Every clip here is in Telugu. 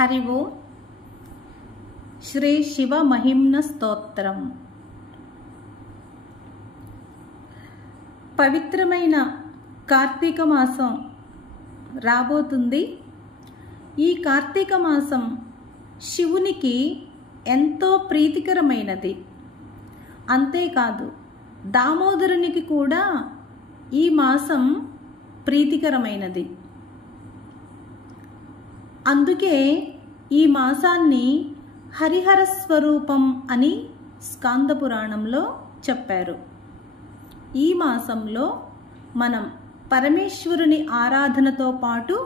హరి ఓం. శ్రీ శివ మహిమ్న స్తోత్రం. పవిత్రమైన కార్తీక మాసం రాబోతుంది. ఈ కార్తీక మాసం శివునికి ఎంతో ప్రీతికరమైనది. అంతేకాదు దామోదరునికి కూడా ఈ మాసం ప్రీతికరమైనది. అందుకే ఈ మాసాన్ని హరిహర స్వరూపం అని స్కాంద పురాణంలో చెప్పారు. ఈ మాసంలో మనం పరమేశ్వరుని ఆరాధనతో పాటు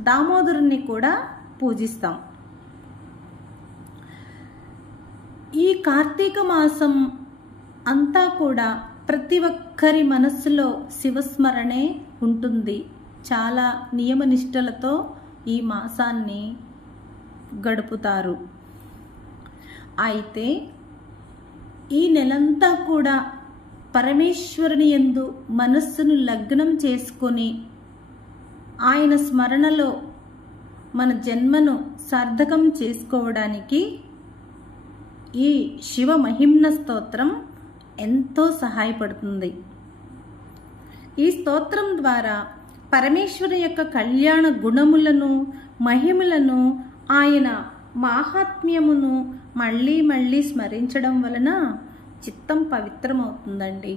దామోదరుని కూడా పూజిస్తాం. ఈ కార్తీక మాసం అంతా కూడా ప్రతి ఒక్కరి మనస్సులో శివస్మరణే ఉంటుంది. చాలా నియమనిష్టలతో ఈ మాసాన్ని గడుపుతారు. అయితే ఈ నెలంతా కూడా పరమేశ్వరుని యందు మనస్సును లగ్నం చేసుకొని ఆయన స్మరణలో మన జన్మను సార్థకం చేసుకోవడానికి ఈ శివ మహిమ్న స్తోత్రం ఎంతో సహాయపడుతుంది. ఈ స్తోత్రం ద్వారా పరమేశ్వరు యొక్క కళ్యాణ గుణములను, మహిమలను, ఆయన మాహాత్మ్యమును మళ్ళీ మళ్ళీ స్మరించడం వలన చిత్తం పవిత్రమవుతుందండి.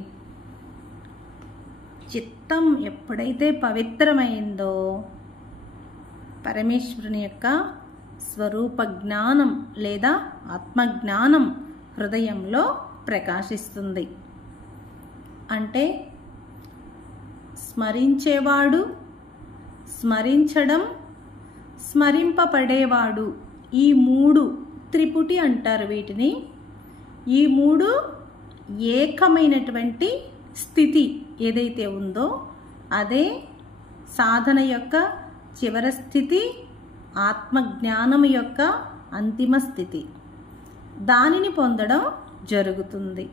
చిత్తం ఎప్పుడైతే పవిత్రమైందో పరమేశ్వరుని యొక్క స్వరూప జ్ఞానం లేదా ఆత్మజ్ఞానం హృదయంలో ప్రకాశిస్తుంది. అంటే స్మరించేవాడు, స్మరించడం, స్మరింపబడేవాడు, ఈ మూడు త్రిపుటి అంటారు వీటిని. ఈ మూడు ఏకమైనటువంటి స్థితి ఏదైతే ఉందో అదే సాధన యొక్క చివరి స్థితి, ఆత్మజ్ఞానం యొక్క అంతిమ స్థితి. దానిని పొందడం జరుగుతుంది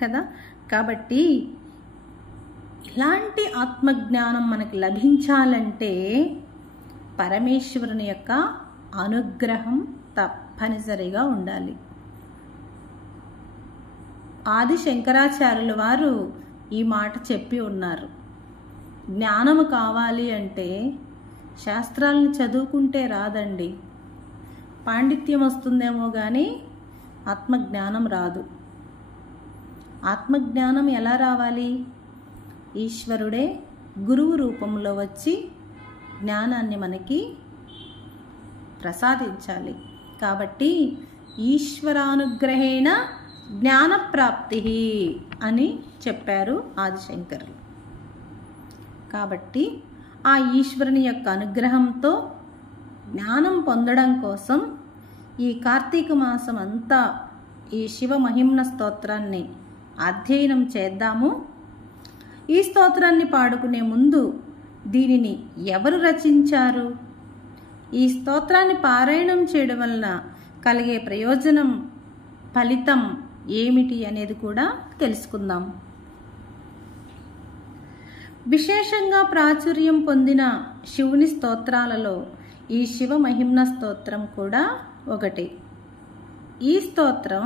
కదా. కాబట్టి ఇలాంటి ఆత్మజ్ఞానం మనకు లభించాలంటే పరమేశ్వరుని యొక్క అనుగ్రహం తప్పనిసరిగా ఉండాలి. ఆది శంకరాచార్యుల వారు ఈ మాట చెప్పి ఉన్నారు. జ్ఞానము కావాలి అంటే శాస్త్రాలను చదువుకుంటే రాదండి. పాండిత్యం వస్తుందేమో కానీ ఆత్మజ్ఞానం రాదు. ఆత్మజ్ఞానం ఎలా రావాలి? ఈశ్వరుడే గురువు రూపంలో వచ్చి జ్ఞానాన్ని మనకి ప్రసాదించాలి. కాబట్టి ఈశ్వరానుగ్రహేణ జ్ఞానప్రాప్తి అని చెప్పారు ఆదిశంకరులు. కాబట్టి ఆ ఈశ్వరుని యొక్క అనుగ్రహంతో జ్ఞానం పొందడం కోసం ఈ కార్తీక మాసం అంతా ఈ శివ మహిమ్న స్తోత్రాన్ని అధ్యయనం చేద్దాము. ఈ స్తోత్రాన్ని పాడుకునే ముందు దీనిని ఎవరు రచించారు, ఈ స్తోత్రాన్ని పారాయణం చేయడం వలన కలిగే ప్రయోజనం, ఫలితం ఏమిటి అనేది కూడా తెలుసుకుందాం. విశేషంగా ప్రాచుర్యం పొందిన శివుని స్తోత్రాలలో ఈ శివ మహిమ్న స్తోత్రం కూడా ఒకటి. ఈ స్తోత్రం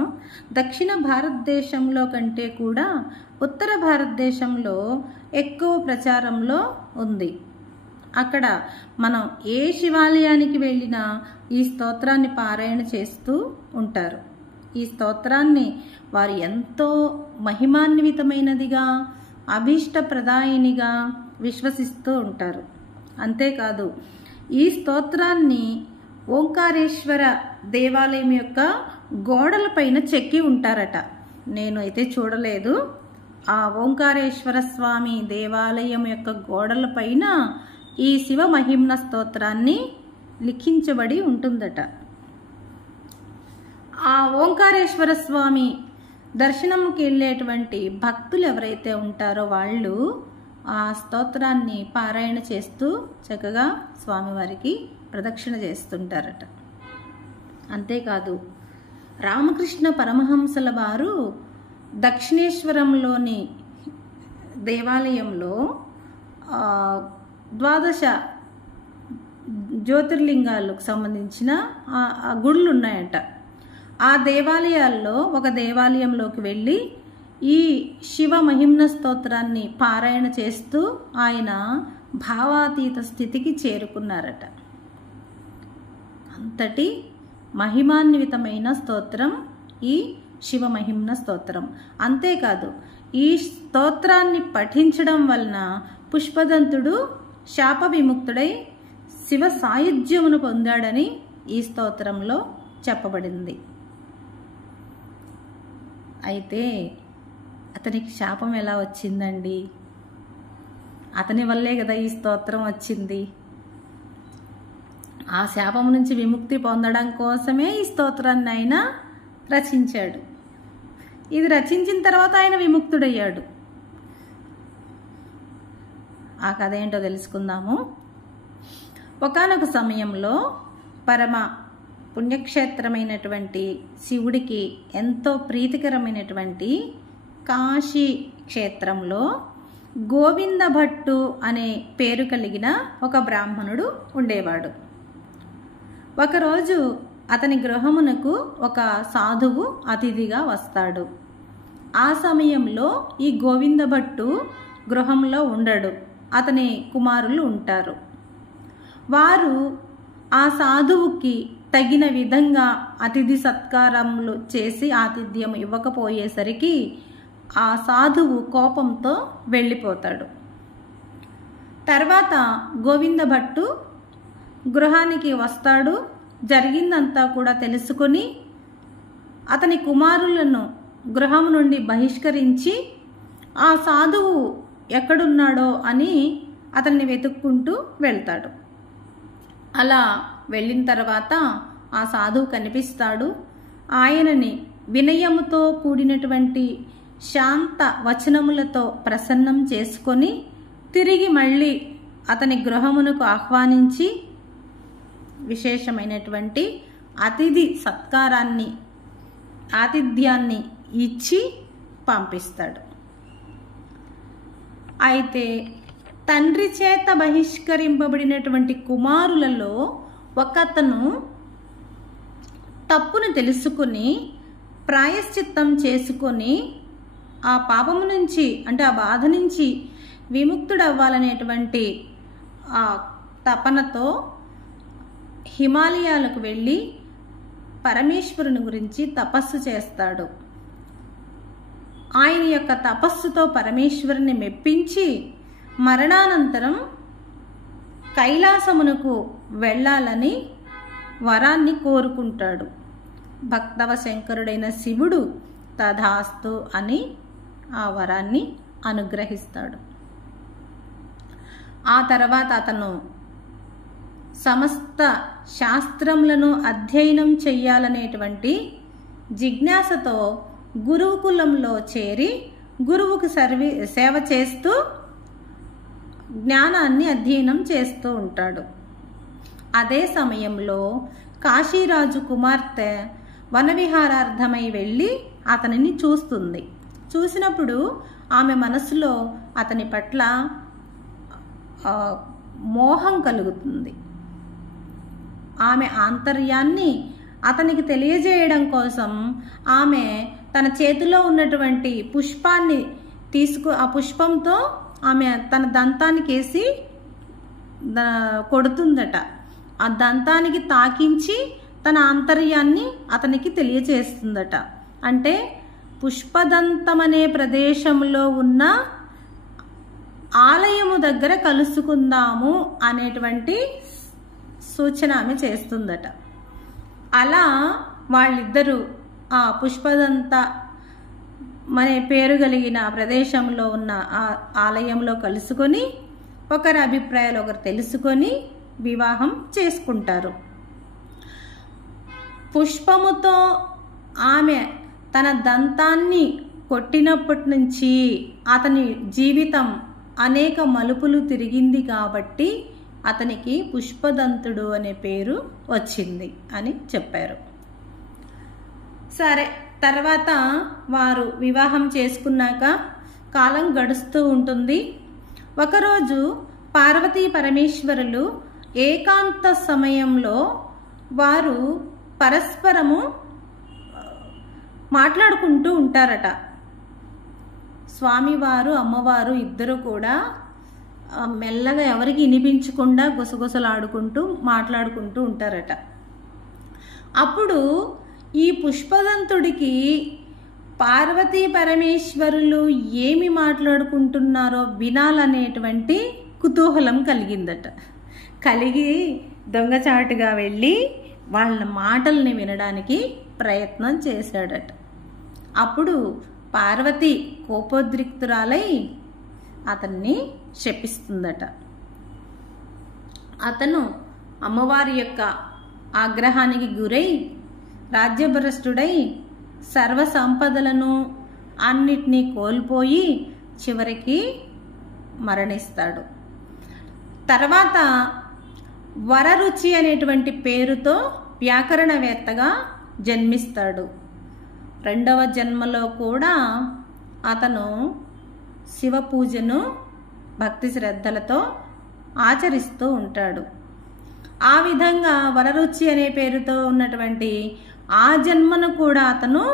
దక్షిణ భారతదేశంలో కంటే కూడా ఉత్తర భారతదేశంలో ఎక్కువ ప్రచారంలో ఉంది. అక్కడ మనం ఏ శివాలయానికి వెళ్ళినా ఈ స్తోత్రాన్ని పారాయణ చేస్తూ ఉంటారు. ఈ స్తోత్రాన్ని వారు ఎంతో మహిమాన్వితమైనదిగా, అభీష్టప్రదాయినిగా విశ్వసిస్తూ ఉంటారు. అంతేకాదు ఈ స్తోత్రాన్ని ఓంకారేశ్వర దేవాలయం యొక్క గోడలపైన చెక్కి ఉంటారట. నేను అయితే చూడలేదు. ఆ ఓంకారేశ్వర స్వామి దేవాలయం యొక్క గోడలపైన ఈ శివ మహిమ్న స్తోత్రాన్ని లిఖించబడి ఉంటుందట. ఆ ఓంకారేశ్వర స్వామి దర్శనంకి వెళ్ళేటువంటి భక్తులు ఎవరైతే ఉంటారో వాళ్ళు ఆ స్తోత్రాన్ని పారాయణ చేస్తూ చక్కగా స్వామివారికి ప్రదక్షిణ చేస్తుంటారట. అంతేకాదు రామకృష్ణ పరమహంసల వారు దక్షిణేశ్వరంలోని దేవాలయంలో 12 జ్యోతిర్లింగాలకు సంబంధించిన గుళ్ళు ఉన్నాయట. ఆ దేవాలయాల్లో ఒక దేవాలయంలోకి వెళ్ళి ఈ శివ మహిమ్న స్తోత్రాన్ని పారాయణ చేస్తూ ఆయన భావాతీత స్థితికి చేరుకున్నారట. అంతటి మహిమాన్వితమైన స్తోత్రం ఈ శివ మహిమ్న స్తోత్రం. అంతేకాదు, ఈ స్తోత్రాన్ని పఠించడం వలన పుష్పదంతుడు శాప విముక్తుడై శివ సాయుధ్యమును పొందాడని ఈ స్తోత్రంలో చెప్పబడింది. అయితే అతనికి శాపం ఎలా వచ్చిందండి? అతని వల్లే కదా ఈ స్తోత్రం వచ్చింది. ఆ శాపం నుంచి విముక్తి పొందడం కోసమే ఈ స్తోత్రాన్ని ఆయన రచించాడు. ఇది రచించిన తర్వాత ఆయన విముక్తుడయ్యాడు. ఆ కథ ఏంటో తెలుసుకుందాము. ఒకానొక సమయంలో పరమ పుణ్యక్షేత్రమైనటువంటి శివుడికి ఎంతో ప్రీతికరమైనటువంటి కాశీ క్షేత్రంలో గోవింద భట్టు అనే పేరు కలిగిన ఒక బ్రాహ్మణుడు ఉండేవాడు. ఒకరోజు అతని గృహమునకు ఒక సాధువు అతిథిగా వస్తాడు. ఆ సమయంలో ఈ గోవింద భట్టు గృహంలో ఉండడు. అతని కుమారులు ఉంటారు. వారు ఆ సాధువుకి తగిన విధంగా అతిథి సత్కారములు చేసి ఆతిథ్యం ఇవ్వకపోయేసరికి ఆ సాధువు కోపంతో వెళ్ళిపోతాడు. తర్వాత గోవింద భట్టు గృహానికి వస్తాడు. జరిగిందంతా కూడా తెలుసుకొని అతని కుమారులను గృహం నుండి బహిష్కరించి ఆ సాధువు ఎక్కడున్నాడో అని అతన్ని వెతుక్కుంటూ వెళ్తాడు. అలా వెళ్ళిన తర్వాత ఆ సాధువు కనిపిస్తాడు. ఆయనని వినయముతో కూడినటువంటి శాంత వచనములతో ప్రసన్నం చేసుకొని తిరిగి మళ్ళీ అతని గృహమునకు ఆహ్వానించి విశేషమైనటువంటి ఆతిథ్యాన్ని ఇచ్చి పంపిస్తాడు. అయితే తండ్రి చేత బహిష్కరింపబడినటువంటి కుమారులలో ఒకతను తప్పును తెలుసుకుని ప్రాయశ్చిత్తం చేసుకొని ఆ పాపము నుంచి అంటే ఆ బాధ నుంచి విముక్తుడవ్వాలనేటువంటి ఆ తపనతో హిమాలయాలకు వెళ్ళి పరమేశ్వరుని గురించి తపస్సు చేస్తాడు. ఆయన యొక్క తపస్సుతో పరమేశ్వరుని మెప్పించి మరణానంతరం కైలాసమునకు వెళ్ళాలని వరాన్ని కోరుకుంటాడు. భక్తవ శంకరుడైన శివుడు తథాస్తు అని ఆ వరాన్ని అనుగ్రహిస్తాడు. ఆ తర్వాత అతను సమస్త శాస్త్రములను అధ్యయనం చెయ్యాలనేటువంటి జిజ్ఞాసతో గురుకులంలో చేరి గురువుకు సేవ చేస్తూ జ్ఞానాన్ని అధ్యయనం చేస్తూ ఉంటాడు. అదే సమయంలో కాశీరాజు కుమార్తె వనవిహారార్థమై వెళ్ళి అతనిని చూస్తుంది. చూసినప్పుడు ఆమె మనసులో అతని పట్ల మోహం కలుగుతుంది. ఆమె ఆంతర్యాన్ని అతనికి తెలియజేయడం కోసం ఆమె తన చేతిలో ఉన్నటువంటి పుష్పాన్ని ఆ పుష్పంతో ఆమె తన దంతానికేసి కొడుతుందట. ఆ దంతానికి తాకించి తన ఆంతర్యాన్ని అతనికి తెలియజేస్తుందట. అంటే పుష్పదంతం అనే ప్రదేశంలో ఉన్న ఆలయము దగ్గర కలుసుకుందాము అనేటువంటి సూచన ఆమె చేస్తుందట. అలా వాళ్ళిద్దరూ ఆ పుష్పదంత అనే పేరు కలిగిన ప్రదేశంలో ఉన్న ఆ ఆలయంలో కలుసుకొని ఒకరి అభిప్రాయాలు ఒకరు తెలుసుకొని వివాహం చేసుకుంటారు. పుష్పముతో ఆమె తన దంతాన్ని కొట్టినప్పటి నుంచి అతని జీవితం అనేక మలుపులు తిరిగింది కాబట్టి అతనికి పుష్పదంతుడు అనే పేరు వచ్చింది అని చెప్పారు. సరే, తర్వాత వారు వివాహం చేసుకున్నాక కాలం గడుస్తూ ఉంటుంది. ఒకరోజు పార్వతీ పరమేశ్వరులు ఏకాంత సమయంలో వారు పరస్పరము మాట్లాడుకుంటూ ఉంటారట. స్వామివారు అమ్మవారు ఇద్దరు కూడా మెల్లగా ఎవరికి వినిపించకుండా గుసగుసలాడుకుంటూ మాట్లాడుకుంటూ ఉంటారట. అప్పుడు ఈ పుష్పదంతుడికి పార్వతీ పరమేశ్వరులు ఏమి మాట్లాడుకుంటున్నారో వినాలనేటువంటి కుతూహలం కలిగిందట. కలిగి దొంగచాటుగా వెళ్ళి వాళ్ళ మాటల్ని వినడానికి ప్రయత్నం చేశాడట. అప్పుడు పార్వతి కోపోద్రిక్తురాలై అతన్ని శపిస్తుందట. అతను అమ్మవారి యొక్క ఆగ్రహానికి గురై రాజ్యభ్రష్టుడై సర్వ సంపదలను అన్నిటినీ కోల్పోయి చివరికి మరణిస్తాడు. తర్వాత వరరుచి అనేటువంటి పేరుతో వ్యాకరణవేత్తగా జన్మిస్తాడు. రెండవ జన్మలో కూడా అతను శివ పూజను భక్తి శ్రద్ధలతో ఆచరిస్తూ ఉంటాడు. ఆ విధంగా వరరుచి అనే పేరుతో ఉన్నటువంటి ఆ జన్మను కూడా అతను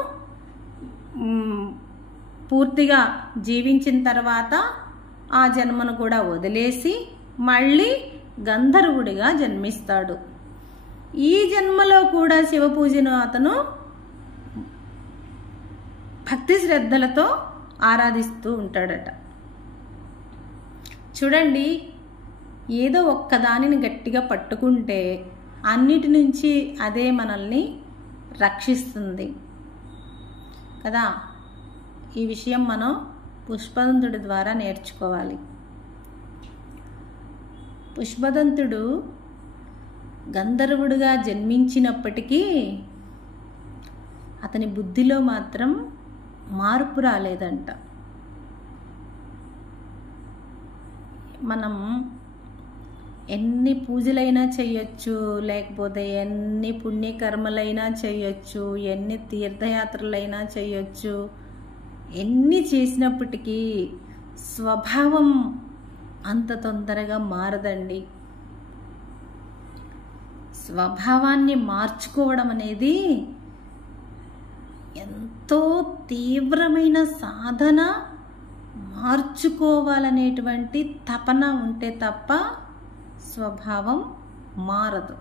పూర్తిగా జీవించిన తర్వాత ఆ జన్మను కూడా వదిలేసి మళ్ళీ గంధర్వుడిగా జన్మిస్తాడు. ఈ జన్మలో కూడా శివ పూజను అతను భక్తి శ్రద్ధలతో ఆరాధిస్తూ ఉంటాడట. చూడండి, ఏదో ఒక్కదానిని గట్టిగా పట్టుకుంటే అన్నిటి నుంచి అదే మనల్ని రక్షిస్తుంది కదా. ఈ విషయం మనం పుష్పదంతుడి ద్వారా నేర్చుకోవాలి. పుష్పదంతుడు గంధర్వుడిగా జన్మించినప్పటికీ అతని బుద్ధిలో మాత్రం మార్పు రాలేదంట. మనం ఎన్ని పూజలైనా చేయొచ్చు, లేకపోతే ఎన్ని పుణ్యకర్మలైనా చేయొచ్చు, ఎన్ని తీర్థయాత్రలైనా చేయొచ్చు, ఎన్ని చేసినప్పటికీ స్వభావం అంత తొందరగా మారదండి. స్వభావాన్ని మార్చుకోవడం అనేది ఎంతో తీవ్రమైన సాధన, మార్చుకోవాలనేటువంటి తపన ఉంటే తప్ప స్వభావం మారదు.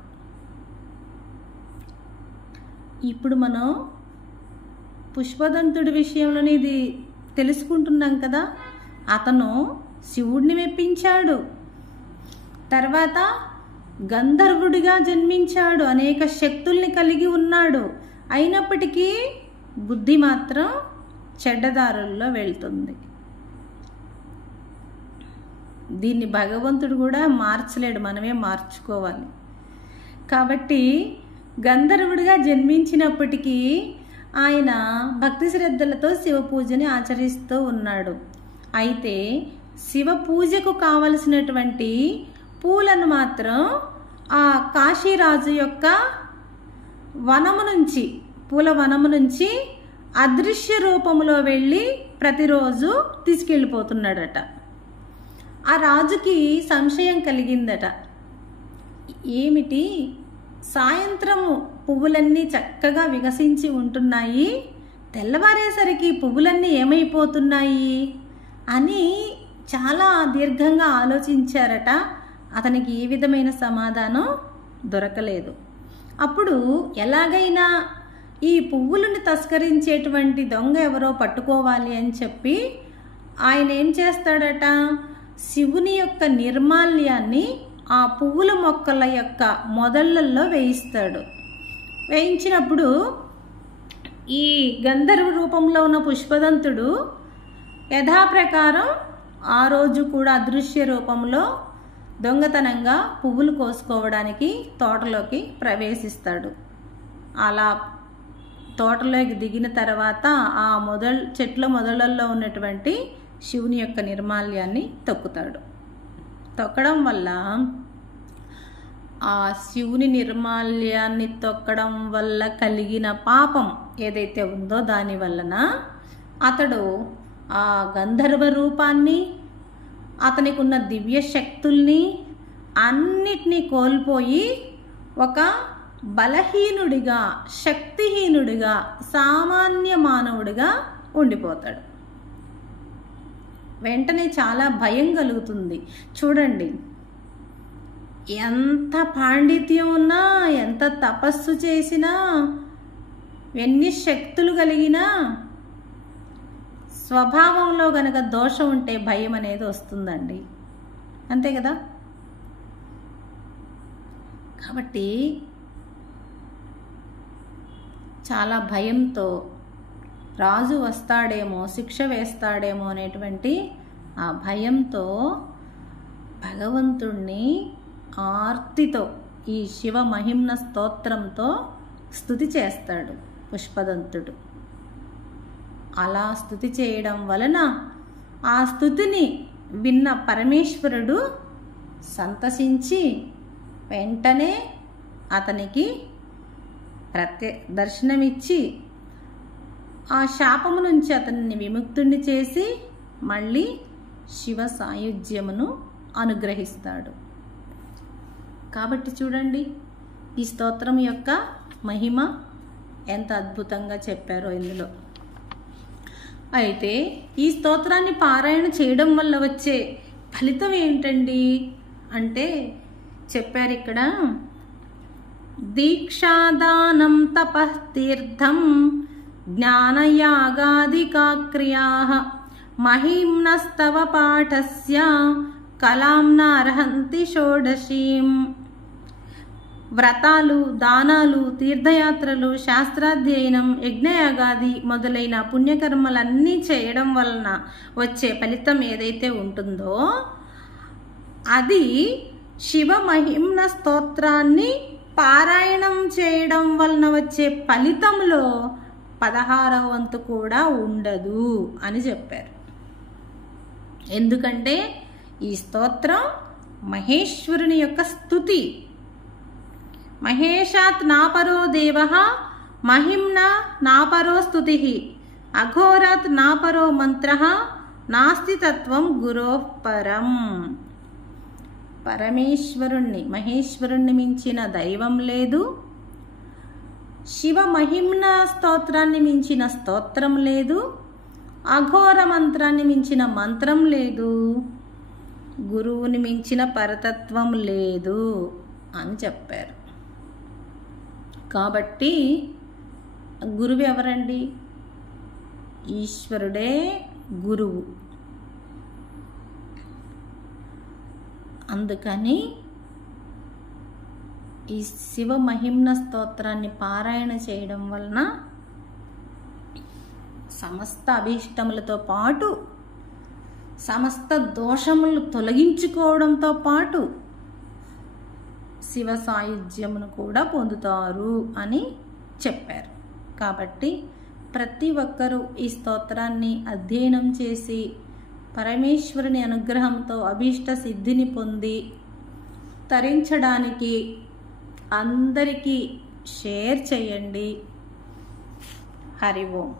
ఇప్పుడు మనం పుష్పదంతుడి విషయంలోనే ఇది తెలుసుకుంటున్నాం కదా. అతను శివుడిని మెప్పించాడు, తర్వాత గంధర్వుడిగా జన్మించాడు, అనేక శక్తుల్ని కలిగి ఉన్నాడు. అయినప్పటికీ బుద్ధి మాత్రం చెడ్డదారుల్లో వెళ్తుంది. దీన్ని భగవంతుడు కూడా మార్చలేడు, మనమే మార్చుకోవాలి. కాబట్టి గంధర్వుడిగా జన్మించినప్పటికీ ఆయన భక్తి శ్రద్ధలతో శివ పూజని ఆచరిస్తూ ఉన్నాడు. అయితే శివ పూజకు కావలసినటువంటి పూలను మాత్రం ఆ కాశీరాజు యొక్క వనము నుంచి, పూల వనము నుంచి అదృశ్య రూపంలో వెళ్ళి ప్రతిరోజు తీసుకెళ్ళిపోతున్నాడట. ఆ రాజుకి సంశయం కలిగిందట. ఏమిటి, సాయంత్రము పువ్వులన్నీ చక్కగా వికసించి ఉంటున్నాయి, తెల్లవారేసరికి పువ్వులన్నీ ఏమైపోతున్నాయి అని చాలా దీర్ఘంగా ఆలోచించారట. అతనికి ఏ విధమైన సమాధానం దొరకలేదు. అప్పుడు ఎలాగైనా ఈ పువ్వులను తస్కరించేటువంటి దొంగ ఎవరో పట్టుకోవాలి అని చెప్పి ఆయన ఏం చేస్తాడట, శివుని యొక్క నిర్మాల్యాన్ని ఆ పువ్వుల మొక్కల యొక్క మొదళ్ళల్లో వేయిస్తాడు. వేయించినప్పుడు ఈ గంధర్వ రూపంలో ఉన్న పుష్పదంతుడు యథాప్రకారం ఆ రోజు కూడా అదృశ్య రూపంలో దొంగతనంగా పువ్వులు కోసుకోవడానికి తోటలోకి ప్రవేశిస్తాడు. అలా తోటలోకి దిగిన తర్వాత ఆ చెట్ల మొదళ్ళల్లో ఉన్నటువంటి శివుని యొక్క నిర్మాల్యాన్ని తొక్కుతాడు. తొక్కడం వల్ల ఆ శివుని నిర్మాల్యాన్ని తొక్కడం వల్ల కలిగిన పాపం ఏదైతే ఉందో దాని వలన అతడు ఆ గంధర్వ రూపాన్ని, అతనికి ఉన్న దివ్య శక్తుల్ని, అన్నిటినీ కోల్పోయి ఒక బలహీనుడిగా, శక్తిహీనుడిగా, సామాన్య మానవుడిగా ఉండిపోతాడు. వెంటనే చాలా భయం కలుగుతుంది. చూడండి, ఎంత పాండిత్యం ఉన్నా, ఎంత తపస్సు చేసినా, ఎన్ని శక్తులు కలిగినా స్వభావంలో గనక దోషం ఉంటే భయం అనేది వస్తుందండి. అంతే కదా? కాబట్టి చాలా భయంతో రాజు వస్తాడేమో, శిక్ష వేస్తాడేమో అనేటువంటి ఆ భయంతో భగవంతుణ్ణి ఆర్తితో ఈ శివ మహిమ్న స్తోత్రంతో స్తుతి చేస్తాడు పుష్పదంతుడు. అలా స్తుతి చేయడం వలన ఆ స్తుతిని విన్న పరమేశ్వరుడు సంతసించి వెంటనే అతనికి దర్శనమిచ్చి ఆ శాపము నుంచి అతన్ని విముక్తుణ్ణి చేసి మళ్ళీ శివ సాయుధ్యమును అనుగ్రహిస్తాడు. కాబట్టి చూడండి, ఈ స్తోత్రం యొక్క మహిమ ఎంత అద్భుతంగా చెప్పారో ఇందులో. అయితే ఈ స్తోత్రాన్ని పారాయణ చేయడం వల్ల వచ్చే ఫలితం ఏంటండి అంటే చెప్పారు ఇక్కడ, దీక్షాదానం తపస్తీర్థం జ్ఞానయాగాదికా క్రియాః మహిమ్నస్తవ పాఠస్య కలాం నార్హంతి షోడశీం. వ్రతాలు, దానాలు, తీర్థయాత్రలు, శాస్త్రాధ్యయనం, యజ్ఞయాగాది మొదలైన పుణ్యకర్మలన్నీ చేయడం వలన వచ్చే ఫలితం ఏదైతే ఉంటుందో అది శివ మహిమ్న స్తోత్రాన్ని పారాయణం చేయడం వలన వచ్చే ఫలితంలో 16వ వంతు కూడా ఉండదు అని చెప్పారు. ఎందుకంటే ఈ స్తోత్రం మహేశ్వరుని యొక్క స్తుతి. మహేశాత్ నాపరో దేవః మహిమ్నా నాపరో స్తుతిః అఘోరాత్ నాపరో మంత్రః నాస్తి తత్వం గురోః పరం. పరమేశ్వరుణ్ణి, మహేశ్వరుణ్ణి మించిన దైవం లేదు, శివ మహిమ్న స్తోత్రాన్ని మించిన స్తోత్రం లేదు, అఘోర మంత్రాన్ని మించిన మంత్రం లేదు, గురువుని మించిన పరతత్వం లేదు అని చెప్పారు. కాబట్టి గురువు ఎవరండి? ఈశ్వరుడే గురువు. అందుకని ఈ శివ మహిమ్న స్తోత్రాన్ని పారాయణ చేయడం వలన సమస్త అభీష్టములతో పాటు సమస్త దోషములు తొలగించుకోవడంతో పాటు శివ సాయుధ్యమును కూడా పొందుతారు అని చెప్పారు. కాబట్టి ప్రతి ఒక్కరూ ఈ స్తోత్రాన్ని అధ్యయనం చేసి పరమేశ్వరుని అనుగ్రహంతో అభీష్ట సిద్ధిని పొంది తరించడానికి అందరికీ షేర్ చేయండి. హరి ఓం.